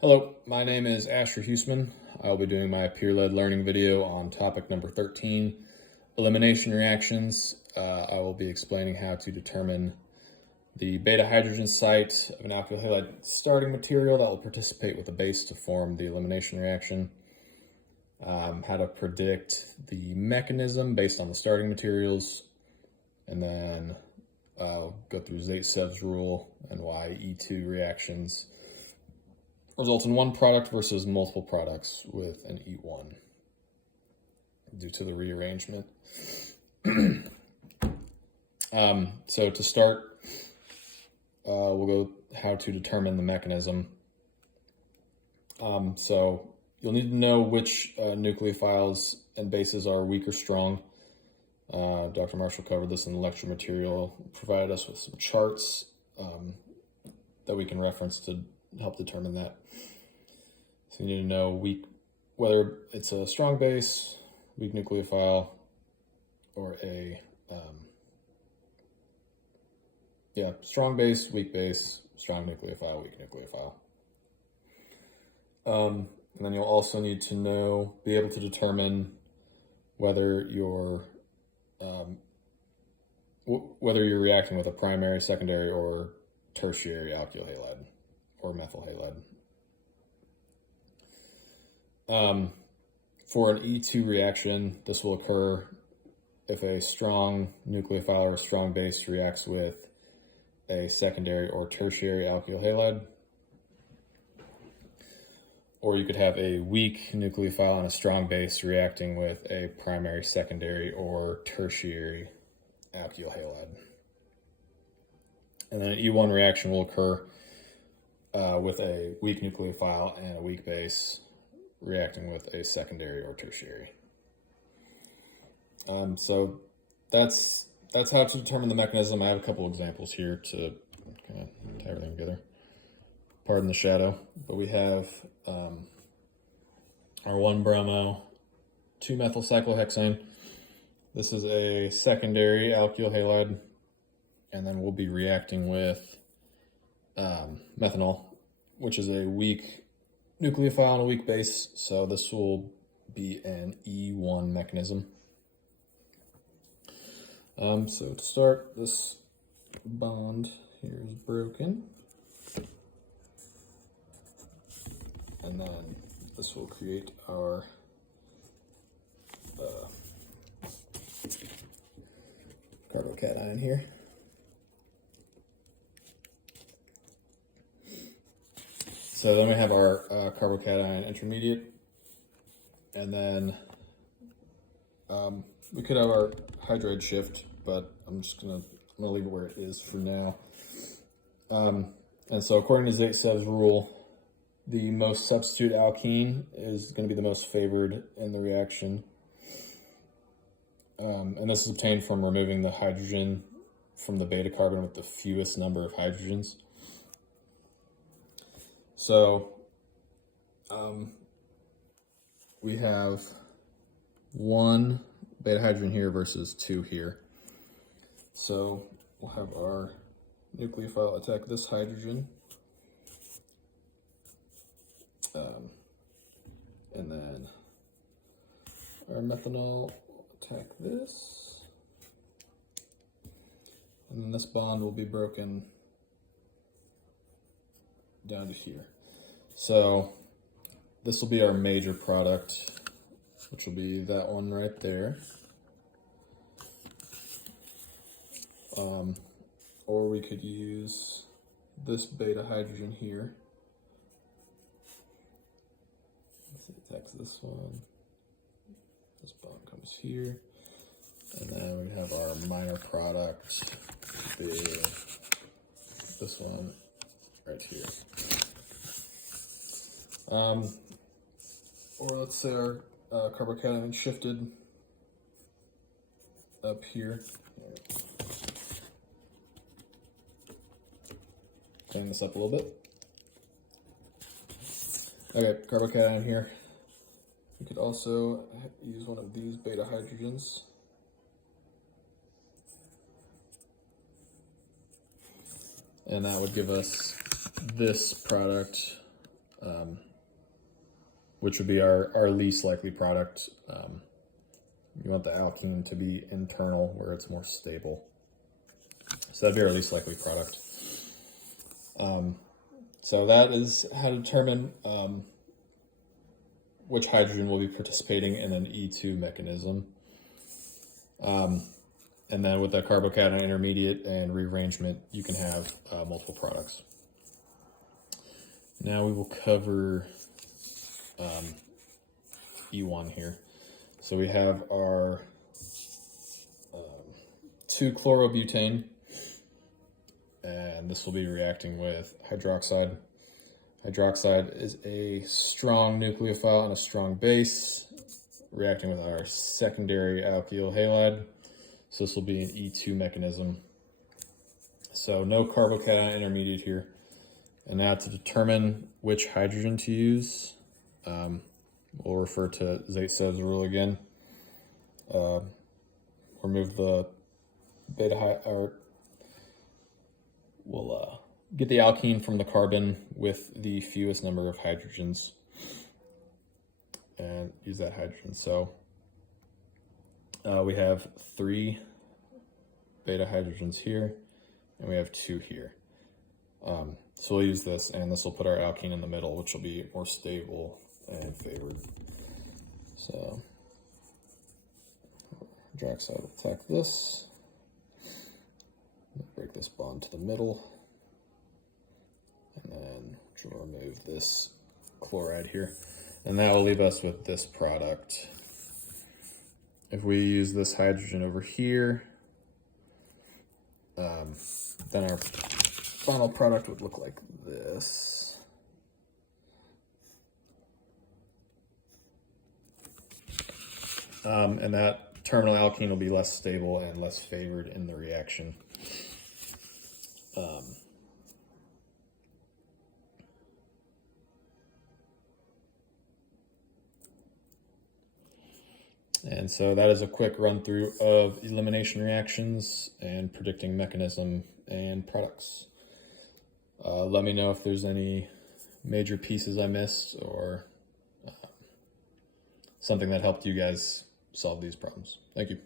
Hello, my name is Asher Huseman. I will be doing my peer-led learning video on topic number 13, elimination reactions. I will be explaining how to determine the beta hydrogen site of an alkyl halide starting material that will participate with the base to form the elimination reaction, how to predict the mechanism based on the starting materials, and then I'll go through Zaitsev's rule and why E2 reactions result in one product versus multiple products with an E1 due to the rearrangement. So to start, we'll go how to determine the mechanism. So you'll need to know which nucleophiles and bases are weak or strong. Dr. Marshall covered this in the lecture material, provided us with some charts that we can reference to help determine that. So you need to know whether it's a strong base, weak nucleophile, or a strong base, strong nucleophile, weak nucleophile. And then you'll also need to be able to determine whether you're reacting with a primary, secondary, or tertiary alkyl halide or methyl halide. For an E2 reaction, this will occur if a strong nucleophile or a strong base reacts with a secondary or tertiary alkyl halide. Or you could have a weak nucleophile and a strong base reacting with a primary, secondary, or tertiary alkyl halide. And then an E1 reaction will occur with a weak nucleophile and a weak base reacting with a secondary or tertiary. So that's how to determine the mechanism. I have a couple examples here to kind of tie everything together. Pardon the shadow, but we have our 1-bromo 2-methylcyclohexane. This is a secondary alkyl halide, and then we'll be reacting with methanol, which is a weak nucleophile and a weak base, so this will be an E1 mechanism. So to start, this bond here is broken, and then this will create our carbocation here. So then we have our carbocation intermediate, and then we could have our hydride shift, but I'm gonna leave it where it is for now. And so according to Zaitsev's rule, the most substitute alkene is going to be the most favored in the reaction. And this is obtained from removing the hydrogen from the beta carbon with the fewest number of hydrogens. So we have 1 beta hydrogen here versus 2 here. So we'll have our nucleophile attack this hydrogen. And then our methanol will attack this. And then this bond will be broken down to here. So this will be our major product, which will be that one right there. Or we could use this beta hydrogen here. It attacks this one. This bond comes here. And then we have our minor product, this one right here. Or let's say our carbocation shifted up here. Clean this up a little bit. Okay, carbocation here. We could also use one of these beta hydrogens. And that would give us this product, which would be our least likely product. You want the alkene to be internal where it's more stable. So that'd be our least likely product. So that is how to determine which hydrogen will be participating in an E2 mechanism. And then with the carbocation intermediate and rearrangement, you can have multiple products. Now we will cover E1 here. So we have our 2-chlorobutane, and this will be reacting with hydroxide. Hydroxide is a strong nucleophile and a strong base, reacting with our secondary alkyl halide. So this will be an E2 mechanism. So no carbocation intermediate here. And now to determine which hydrogen to use, we'll refer to Zaitsev's rule again. Remove the we'll get the alkene from the carbon with the fewest number of hydrogens and use that hydrogen. So we have 3 beta hydrogens here, and we have 2 here. So we'll use this, and this will put our alkene in the middle, which will be more stable and favored. So hydroxide will attack this, break this bond to the middle, and then we'll remove this chloride here, and that will leave us with this product. If we use this hydrogen over here, then our final product would look like this. And that terminal alkene will be less stable and less favored in the reaction. And so that is a quick run through of elimination reactions and predicting mechanism and products. Let me know if there's any major pieces I missed or something that helped you guys solve these problems. Thank you.